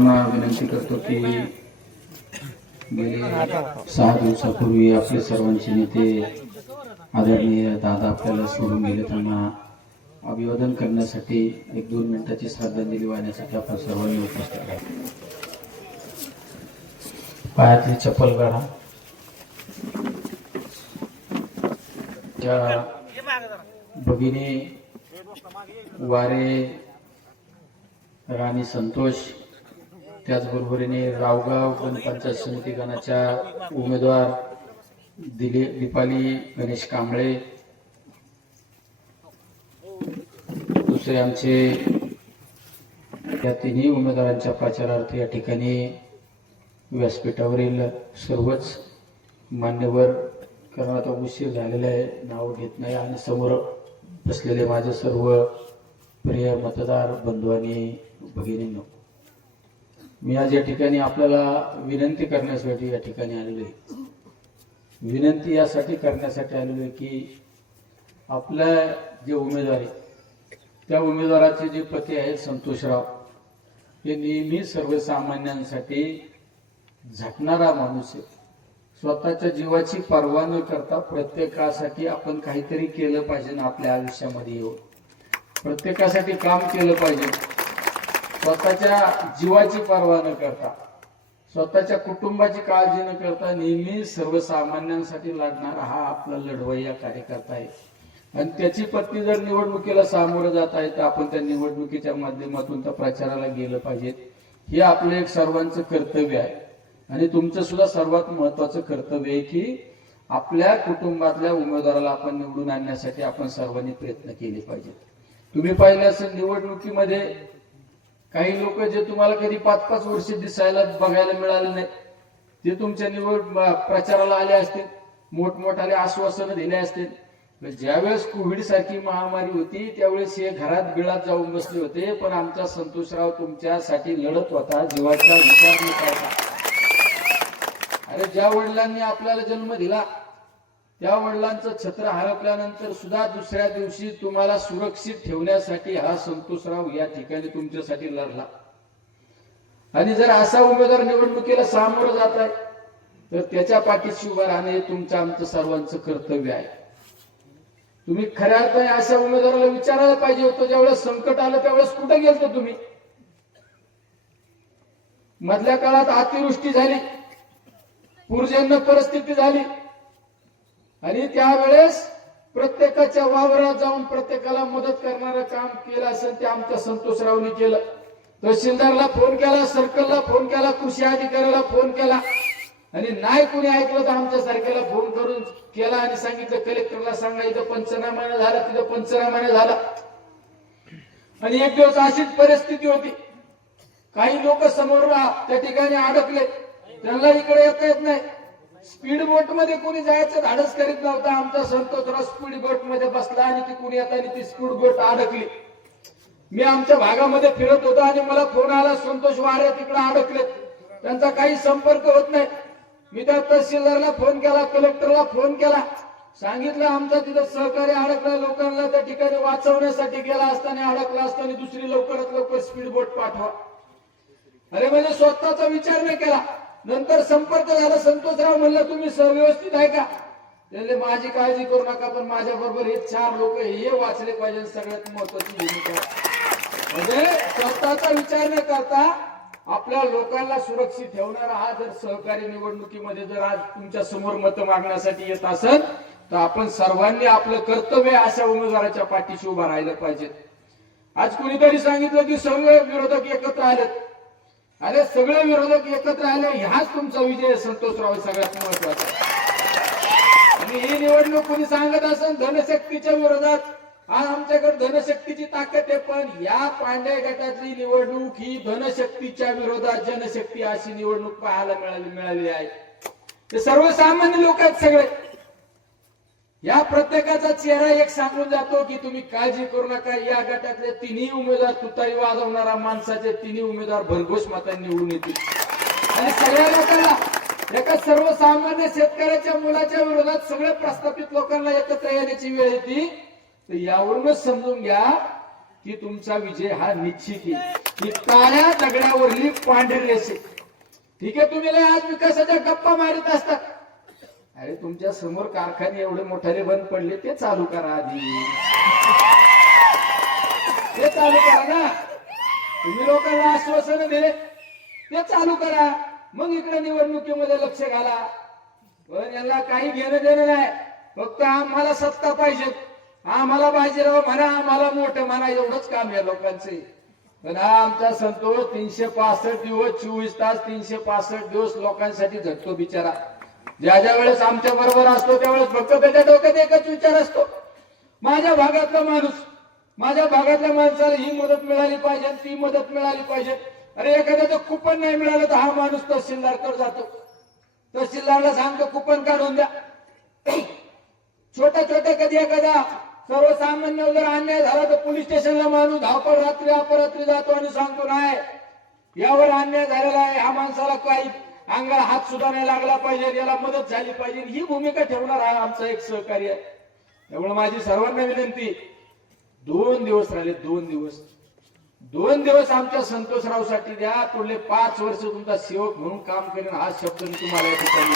पुन्हा विनंती करतो की गेले सहा दिवसापूर्वी आपले सर्वांचे नेते आदरणीय दादा आपल्याला सोडून गेले. त्यांना अभिवादन करण्यासाठी एक दोन मिनिटाची श्रद्धांजली वाहण्यासाठी आपण सर्वांनी उपस्थित आहे पायातली चप्पल काढा. त्या भगिनी वारे राणी संतोष त्याचबरोबरीने रावगाव ग्रामपंचायत समिती गणाच्या उमेदवार दिले दीपाली गणेश कांबळे. दुसरे आमचे या तिन्ही उमेदवारांच्या प्रचारार्थ या ठिकाणी व्यासपीठावरील सर्वच मान्यवर कारण आता उशीर झालेला आहे. नाव घेत नाही आणि समोर बसलेले माझे सर्व प्रिय मतदार बंधू आणि भगिनींनो. मी आज या ठिकाणी आपल्याला विनंती करण्यासाठी या ठिकाणी आलेलो आहे. विनंती यासाठी करण्यासाठी आलेलो आहे की आपल्या जे उमेदवार आहे त्या उमेदवाराचे जे पती आहेत संतोषराव हे नेहमी सर्वसामान्यांसाठी झटणारा माणूस आहे. स्वतःच्या जीवाची पर्वा न करता प्रत्येकासाठी आपण काहीतरी केलं पाहिजे ना आपल्या आयुष्यामध्ये येऊन. प्रत्येकासाठी काम केलं पाहिजे. स्वतःच्या जीवाची पर्वा न करता स्वतःच्या कुटुंबाची काळजी न करता नेहमी सर्वसामान्यांसाठी लढणारा हा आपला लढवय्या कार्यकर्ता आहे. आणि त्याची पत्नी जर निवडणुकीला सामोरं जात आहे तर आपण त्या निवडणुकीच्या माध्यमातून त्या प्रचाराला गेलं पाहिजे हे आपलं एक सर्वांचं कर्तव्य आहे. आणि तुमचं सुद्धा सर्वात महत्वाचं कर्तव्य आहे की आपल्या कुटुंबातल्या उमेदवाराला आपण निवडून आणण्यासाठी आपण सर्वांनी प्रयत्न केले पाहिजेत. तुम्ही पाहिले असेल निवडणुकीमध्ये काही लोक जे तुम्हाला कधी पाच पाच वर्ष दिसायला बघायला मिळाले नाही ते तुमच्या निवड प्रचाराला आले असतील मोठमोठाले आश्वासनं दिले असतील. ज्यावेळेस कोविड सारखी महामारी होती त्यावेळेस हे घरात बिळात जाऊन बसले होते पण आमचा संतोषराव तुमच्यासाठी लढत होता जीवाचा विचार होता अरे ज्या वडिलांनी आपल्याला जन्म दिला त्या वडिलांचं छत्र हरपल्यानंतर सुद्धा दुसऱ्या दिवशी तुम्हाला सुरक्षित ठेवण्यासाठी हा संतोषराव या ठिकाणी तुमच्यासाठी लढला. आणि जर असा उमेदवार निवडणुकीला सामोरं जात आहे तर त्याच्या पाठीशी उभं राहणे हे तुमचं आमचं सर्वांचं कर्तव्य आहे. तुम्ही खऱ्या अर्थाने अशा उमेदवाराला विचारायला पाहिजे होतं ज्यावेळेस संकट आलं त्यावेळेस कुठे गेलतो तुम्ही? मधल्या काळात अतिवृष्टी झाली. पूर्जन्य परिस्थिती झाली. आणि त्यावेळेस प्रत्येकाच्या वावरात जाऊन प्रत्येकाला मदत करणारं काम केलं असेल ते आमच्या संतोषरावनी केलं. तहसीलदारला फोन केला सर्कलला फोन केला कृषी अधिकाऱ्याला फोन केला. आणि नाही कुणी ऐकलं तर आमच्या सारख्याला फोन करून केला आणि सांगितलं कलेक्टरला सांगा इथं पंचनामाने झाला तिथं पंचनामाने झाला. आणि एक दिवस अशीच परिस्थिती होती. काही लोक समोर त्या ठिकाणी अडकले. त्यांना इकडे येता येत नाही. स्पीड बोटमध्ये कोणी जायचं धाडस करीत नव्हता. आमचा संतोषराव स्पीड बोटमध्ये बसला आणि ती कुणी आता ती स्पीड बोट अडकली. मी आमच्या भागामध्ये फिरत होतो आणि मला फोन आला संतोष वारे तिकडे अडकले त्यांचा काही संपर्क होत नाही. मी त्या तहसीलदारला फोन केला कलेक्टरला फोन केला. सांगितलं आमचा तिथं सहकार्य अडकला लोकांना त्या ठिकाणी वाचवण्यासाठी गेला असताना अडकला असताना दुसरी लवकरात लवकर स्पीड बोट पाठवा. अरे म्हणजे स्वतःचा विचार नाही केला. नंतर संपर्क झाला संतोषराव म्हणलं तुम्ही सर व्यवस्थित आहे का? त्याने माझी काळजी करू नका पण माझ्या बरोबर हे चार लोक हे वाचले पाहिजे सगळ्यात महत्वाची भूमिका. म्हणजे स्वतःचा विचार न करता आपल्या लोकांना सुरक्षित ठेवणारा हा जर सहकारी निवडणुकीमध्ये जर आज तुमच्यासमोर मत मागण्यासाठी येत असेल तर आपण सर्वांनी आपलं कर्तव्य अशा उमेदवाराच्या पाठीशी उभा राहिलं पाहिजे. आज कुणीतरी सांगितलं की सर्व विरोधक एकत्र आलेत. अरे सगळे विरोधक एकत्र आले ह्याच तुमचा विजय संतोषराव सगळ्यात महत्त्वाचा. आणि ही निवडणूक कोणी सांगत असेल धनशक्तीच्या विरोधात. आज आमच्याकडे धनशक्तीची ताकद आहे पण या पांड्या गटातली निवडणूक ही धनशक्तीच्या विरोधात जनशक्ती अशी निवडणूक पाहायला मिळाली मिळाली आहे. ते सर्वसामान्य लोक आहेत सगळे. या प्रत्येकाचा चेहरा एक सांगून जातो की तुम्ही काळजी करू नका. या गटातले तिन्ही उमेदवार तुताई वाजवणारा माणसाचे तिन्ही उमेदवार भरघोष मतांनी निवडून येतील. आणि सगळ्या गटाला एका सर्वसामान्य शेतकऱ्याच्या मुलाच्या विरोधात सगळ्या प्रस्थापित लोकांना एकत्र येण्याची वेळ येते. तर यावरूनच समजून घ्या की तुमचा विजय हा निश्चित आहे ही काळ्या दगडावरली पांढरी रेषे. ठीक आहे तुम्ही लय आज विकासाच्या गप्पा मारित असतात अरे तुमच्यासमोर कारखाने एवढे मोठ्याने बंद पडले ते चालू करा आधी. ते चालू करा ना. तुम्ही लोकांना आश्वासन दिले ते चालू करा. मग इकडे निवडणुकीमध्ये लक्ष घाला. पण यांना काही घेणं देणं नाही. फक्त आम्हाला सत्ता पाहिजे. आम्हाला बाजीराव म्हणा आम्हाला मोठं म्हणा एवढंच काम या लोकांचे. पण हा आमचा संतोष तीनशे पासष्ट दिवस चोवीस तास तीनशे पासष्ट दिवस लोकांसाठी झटतो बिचारा. ज्या ज्या वेळेस आमच्या बरोबर असतो त्यावेळेस फक्त त्याच्या डोक्यात एकच विचार असतो. माझ्या भागातला माणूस माझ्या भागातल्या माणसाला ही मदत मिळाली पाहिजे ती मदत मिळाली पाहिजे. अरे एखाद्याचं कुपन नाही मिळालं तर हा माणूस तहसीलदारकडे जातो. तहसीलदारला सांगतो कुपन काढून द्या. छोट्या छोट्या कधी एखादा सर्वसामान्य जर अन्याय झाला तर पोलीस स्टेशनला माणूस धावपळ रात्री अपरात्री जातो आणि सांगतो नाही यावर अन्याय झालेला आहे ह्या माणसाला काही अंगाला हात सुद्धा नाही लागला पाहिजे याला मदत झाली पाहिजे. ही भूमिका ठेवणार हा आमचा एक सहकार्य. आहे त्यामुळे माझी सर्वांना विनंती दोन दिवस राहिले दोन दिवस. दोन दिवस आमच्या संतोषरावसाठी द्या. पुढले पाच वर्ष तुमचा सेवक म्हणून काम करेन हा शब्द मी तुम्हाला या ठिकाणी.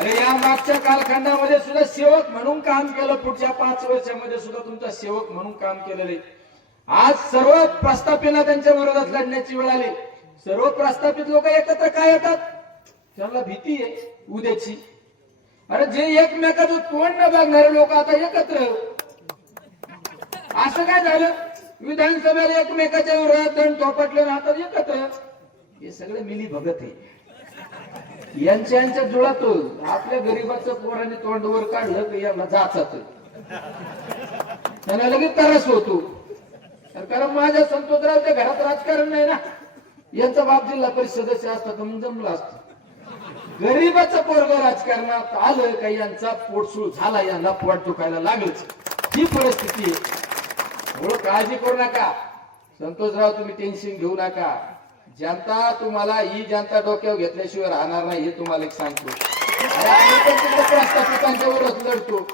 अरे या मागच्या कालखंडामध्ये सुद्धा सेवक म्हणून काम केलं. पुढच्या पाच वर्षामध्ये सुद्धा तुमचा सेवक म्हणून काम केलेले आज सर्व प्रस्थापिना त्यांच्या विरोधात लढण्याची वेळ आली. सर्व प्रस्थापित लोक एकत्र काय येतात त्यांना भीती आहे उद्याची. अरे जे एकमेकाचं तोंड न बघणारे लोक आता एकत्र असं काय झालं? विधानसभेला एकमेकाच्या विरोधात दंड थोपटले आता एकत्र हे सगळे मिली भगत आहे. यांच्या यांच्या जुळातो आपल्या गरीबाचं पोराने तोंड वर काढलं की यांना जाचात त्यांना लगेच त्रास होतो. तर कारण माझ्या संतोषरावच्या घरात राजकारण नाही ना. यांचा बाप जिल्हा परिषद सदस्य असता तर मग जमलं असतं. गरीबाचं पोरग राजकारणात आलं का यांचा पोटसूळ झाला यांना पोट दुखायला लागलंच. ही परिस्थिती आहे. एवढं काळजी करू नका. संतोषराव तुम्ही टेन्शन घेऊ नका. जनता तुम्हाला ही जनता डोक्यावर घेतल्याशिवाय राहणार नाही हे तुम्हाला एक सांगतो. आम्ही पण तुमच्या विरोधात लढतो.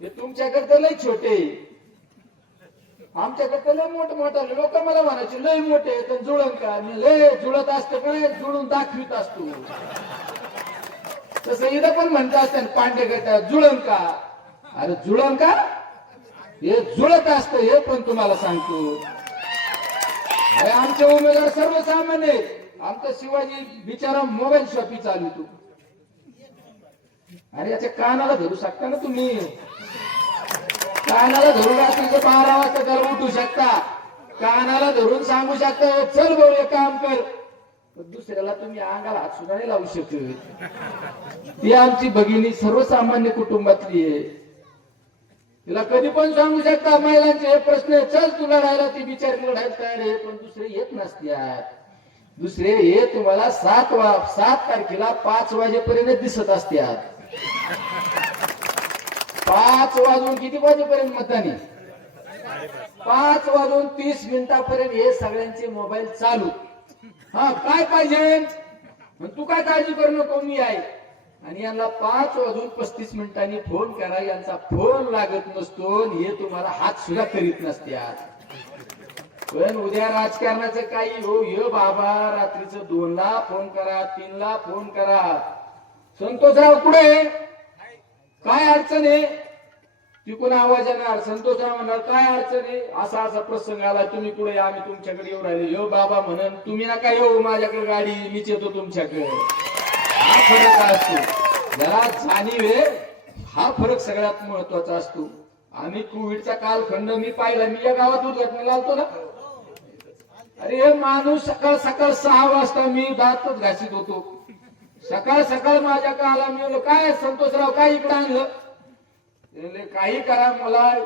हे तुमच्याकडे लय छोटे आमच्याकडे लय मोठ मोठा लोक मला म्हणायचे लय मोठे तर जुळण का? मी लय जुळत असतं का जुळून दाखवित असतो. तसं इथं पण म्हणत असते पांडे गटा जुळण का? अरे जुळण का? हे जुळत असतं हे पण तुम्हाला सांगतो. अरे आमचे उमेदवार सर्वसामान्य आमचा शिवाजी बिचारा मोबाईल शॉपी चालवतो. अरे याच्या कानाला धरू शकता ना तुम्ही? कानाला धरून रात्री बारा वाजता त्याला उठू शकता. कानाला धरून सांगू शकता चल भाऊ हे काम कर. पण दुसऱ्याला तुम्ही अंगाला हात सुद्धा नाही लावू शकत. ती आमची भगिनी सर्वसामान्य कुटुंबातली आहे. तिला कधी पण सांगू शकता महिलांचे हे प्रश्न आहे, चल तुला राहिला ती बिचारी लढायला तयार आहे पण दुसरे येत नसत्यात दुसरे हे तुम्हाला सात वा सात तारखेला पाच वाजेपर्यंत दिसत असत्यात पाच वाजून किती वाजेपर्यंत मतदानी पाच वाजून तीस मिनिटापर्यंत हे सगळ्यांचे मोबाईल चालू. हा काय पाहिजे? तू काय काळजी करू नको मी आहे. आणि यांना पाच वाजून पस्तीस मिनिटांनी फोन करा यांचा फोन लागत नसतो आणि हे तुम्हाला हात सुद्धा करीत नसत्यात. पण उद्या राजकारणाचं काही हो ये बाबा रात्रीचं दोनला फोन करा तीनला फोन करा. संतोषराव कुठे काय अडचण आहे? तिकून आवाज येणार संतोषराव म्हणणार काय अडचण आहे? असा असा प्रसंग आला तुम्ही कुठे? आम्ही तुमच्याकडे येऊ राहिले. यो बाबा म्हणन तुम्ही नका येऊ माझ्याकडे गाडी मीच येतो तुमच्याकडे. हा फरक असतो. जरा जाणीव आहे. हा फरक सगळ्यात महत्त्वाचा असतो. आणि कोविडचा कालखंड मी पाहिला. मी या गावात उद्घाटनेला आलतो ना? अरे माणूस सकाळ सकाळ सहा वाजता मी दातच घासीत होतो. सकाळ सकाळ माझ्या काला मी काय संतोषराव काय इकडे आणलं? काही करा मला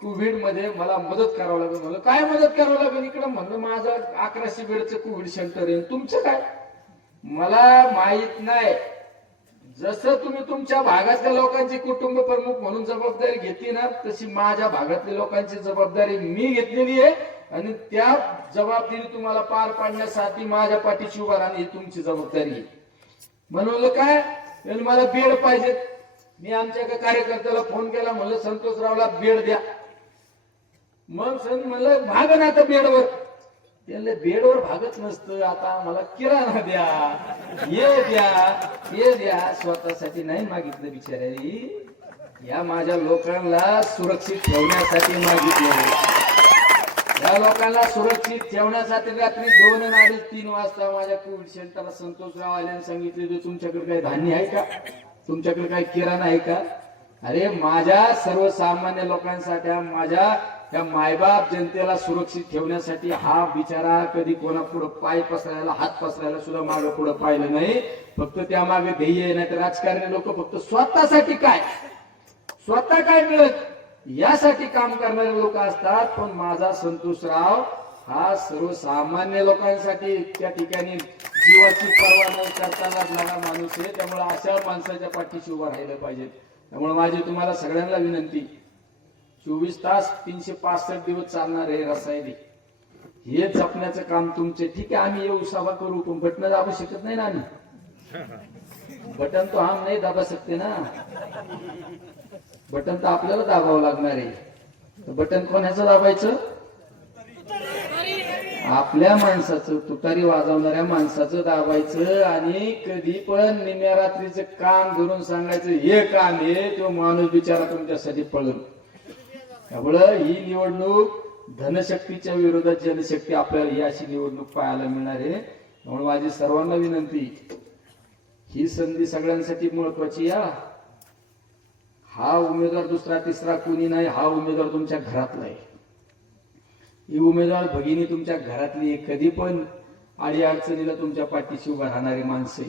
कोविडमध्ये मला मदत करावं लागेल. म्हणलं काय मदत करावं लागेल? इकडं म्हणलं माझं अकराशे बेडचं कोविड सेंटर आहे. तुमचं काय? मला माहीत नाही. जसं तुम्ही तुमच्या भागातल्या लोकांची कुटुंब प्रमुख म्हणून जबाबदारी घेतली ना तशी माझ्या भागातल्या लोकांची जबाबदारी मी घेतलेली आहे. आणि त्या जबाबदारी तुम्हाला पार पाडण्यासाठी माझ्या पाठीशी उभा राहणे ही तुमची जबाबदारी आहे. म्हणून काय? मला बेड पाहिजेत. मी आमच्या एका कार्यकर्त्याला फोन केला म्हणलं संतोषरावला बेड द्या. मग सं म्हणलं भाग ना आता बेडवर. त्याला बेडवर भागत नसतं आता मला किराणा द्या हे द्या हे द्या. स्वतःसाठी नाही मागितलं बिचारी या माझ्या लोकांना सुरक्षित ठेवण्यासाठी मागितलं. या लोकांना सुरक्षित ठेवण्यासाठी रात्री दोन आणि अडीच तीन वाजता माझ्या कोविड सेंटरला संतोषराव आल्याने सांगितले तुमच्याकडे काही धान्य आहे का? तुमच्याकडे काही किराणा आहे का? अरे माझ्या सर्वसामान्य लोकांसाठी माझ्या त्या मायबाप जनतेला सुरक्षित ठेवण्यासाठी हा बिचारा कधी कोणा पुढे पाय पसरायला हात पसरायला सुद्धा मागे पुढे पाहिलं नाही. फक्त त्या मागे ध्येय नाही तर राजकारणी लोक फक्त स्वतःसाठी काय? स्वतः काय मिळत? यासाठी काम करणारे लोक असतात. पण माझा संतोषराव हा सर्वसामान्य लोकांसाठी त्या ठिकाणी जीवाची पर्वा न करता लागणारा माणूस आहे त्यामुळे अशा माणसाच्या पाठीशी उभं राहिलं पाहिजे. त्यामुळे माझी तुम्हाला सगळ्यांना विनंती चोवीस तास तीनशे पासष्ट दिवस चालणार आहे रसायनिक हे जपण्याचं काम तुमचे ठीक आहे आम्ही येऊ सभा करू पण बटन दाबू शकत नाही ना आम्ही. बटन तो आम नाही दाबा शकते ना. बटन तर आपल्याला दाबावं लागणार आहे. तर बटन कोणाचं दाबायचं? आपल्या माणसाचं तुतारी वाजवणाऱ्या माणसाचं दाबायचं आणि कधी पण निम्या रात्रीचं काम धरून सांगायचं हे काम आहे तो माणूस बिचारा तुमच्यासाठी पळून. त्यामुळं ही निवडणूक धनशक्तीच्या विरोधात जनशक्ती आपल्याला ही अशी निवडणूक पाहायला मिळणार आहे. त्यामुळे माझी सर्वांना विनंती ही संधी सगळ्यांसाठी महत्वाची या. हा उमेदवार दुसरा तिसरा कोणी नाही हा उमेदवार तुमच्या घरातला आहे. ही उमेदवार भगिनी तुमच्या घरातली कधी पण. आडी अडचणीला तुमच्या पाठीशी उभा राहणारी माणसे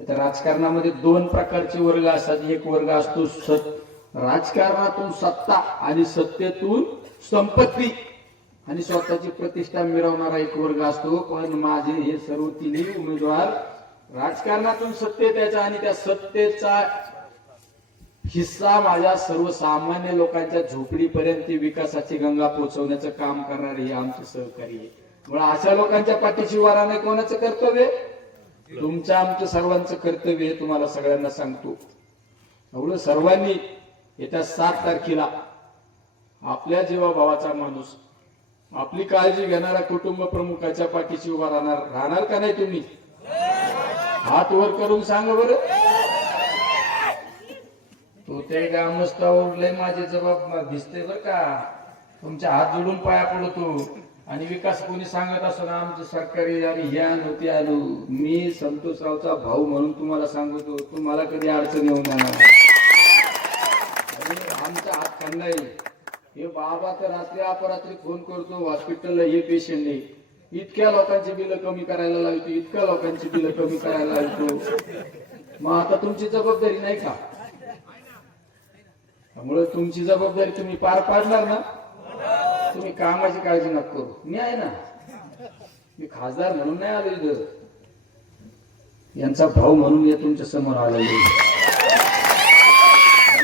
आता राजकारणामध्ये दोन प्रकारचे वर्ग असतात. एक वर्ग असतो सत राजकारणातून सत्ता आणि सत्तेतून संपत्ती. आणि स्वतःची प्रतिष्ठा मिळवणारा एक वर्ग असतो. पण माझे हे सर्व तिन्ही उमेदवार राजकारणातून सत्तेत त्याचा आणि त्या सत्तेचा हिस्सा माझ्या सर्वसामान्य लोकांच्या झोपडीपर्यंत विकासाची गंगा पोहोचवण्याचं काम करणारे हे आमचे सहकारी आहे अशा लोकांच्या पाठीशी वारा नाही कोणाचं कर्तव्य? आहे? तुमचं आमचं सर्वांचं कर्तव्य हे तुम्हाला सगळ्यांना सांगतो. एवढं सर्वांनी येत्या सात तारखेला आपल्या जीवाभावाचा माणूस आपली काळजी घेणारा कुटुंब प्रमुखाच्या पाठीशी उभा राहणार राहणार का नाही तुम्ही? हात वर करून सांगा बरं. कुठेही ते गामस्ता लय माझे जबाब भिजते बर का. तुमच्या हात जोडून पाया पडतो. आणि विकास कोणी सांगत असो ना आमचं सरकारी आणि हे आणू ते आणू. मी संतोषरावचा भाऊ म्हणून तुम्हाला सांगतो तुम्हाला कधी अडचण येऊन जाणार आमचा हात खांदा हे बाबा तर रात्री अपरात्री फोन करतो हॉस्पिटलला हे पेशंट नाही इतक्या लोकांची बिलं कमी करायला लागतो इतक्या लोकांची बिलं कमी करायला लागतो मग आता तुमची जबाबदारी नाही का? त्यामुळे तुमची जबाबदारी तुम्ही पार पाडणार ना? तुम्ही कामाची काळजी नका करू. मी आहे ना. मी खासदार म्हणून नाही आलो इथं यांचा भाऊ म्हणून मी तुमच्यासमोर आलेलो.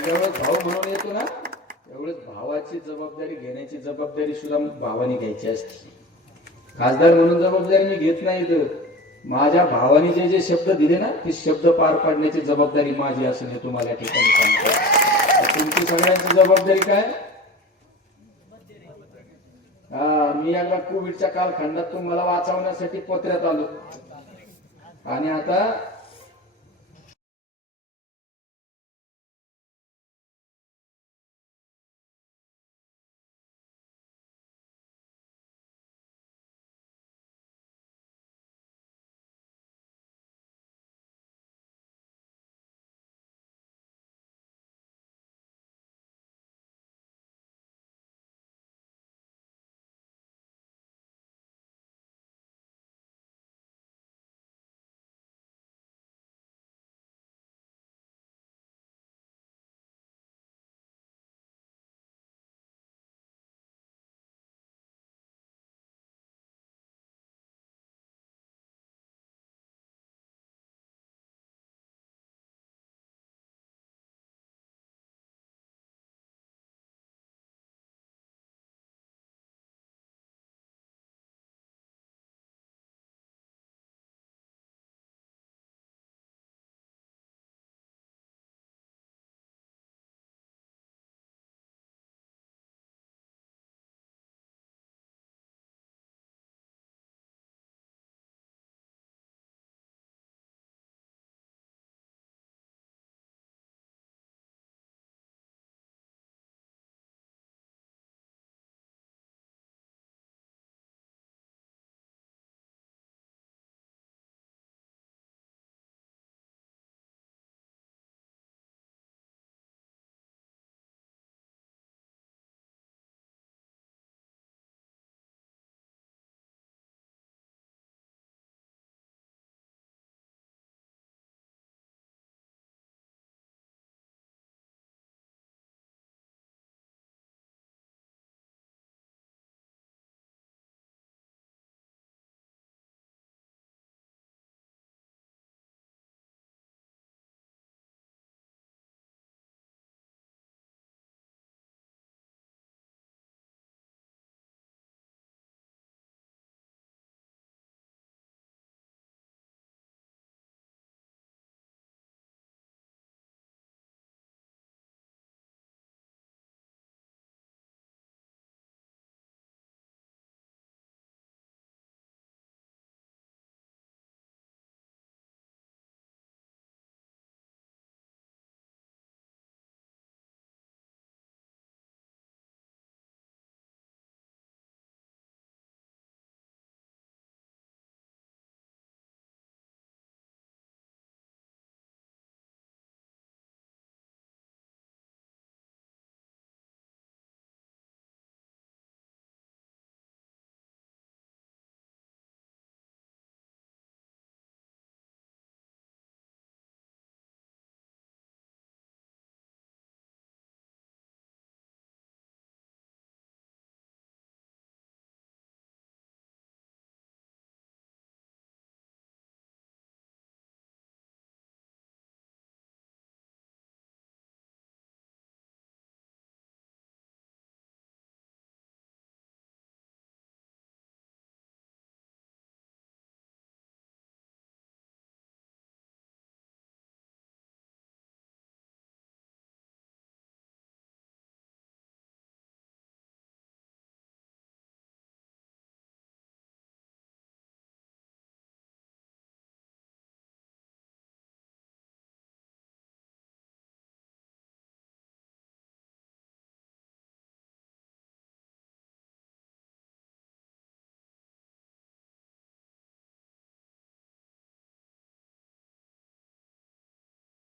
जेवढं भाऊ म्हणून येतो ना तेवढंच भावाची जबाबदारी घेण्याची जबाबदारी सुद्धा भावाने घ्यायची असते. खासदार म्हणून जबाबदारी मी घेत नाही तर माझ्या भावाने जे जे शब्द दिले ना ते शब्द पार पाडण्याची जबाबदारी माझी असं हे तुम्हाला ठिकाणी सांगतो. तुमची सगळ्यांची जबाबदारी काय? हा मी एकदा कोविडच्या कालखंडात तुम्हाला वाचवण्यासाठी पत्र्यात आलो. आणि आता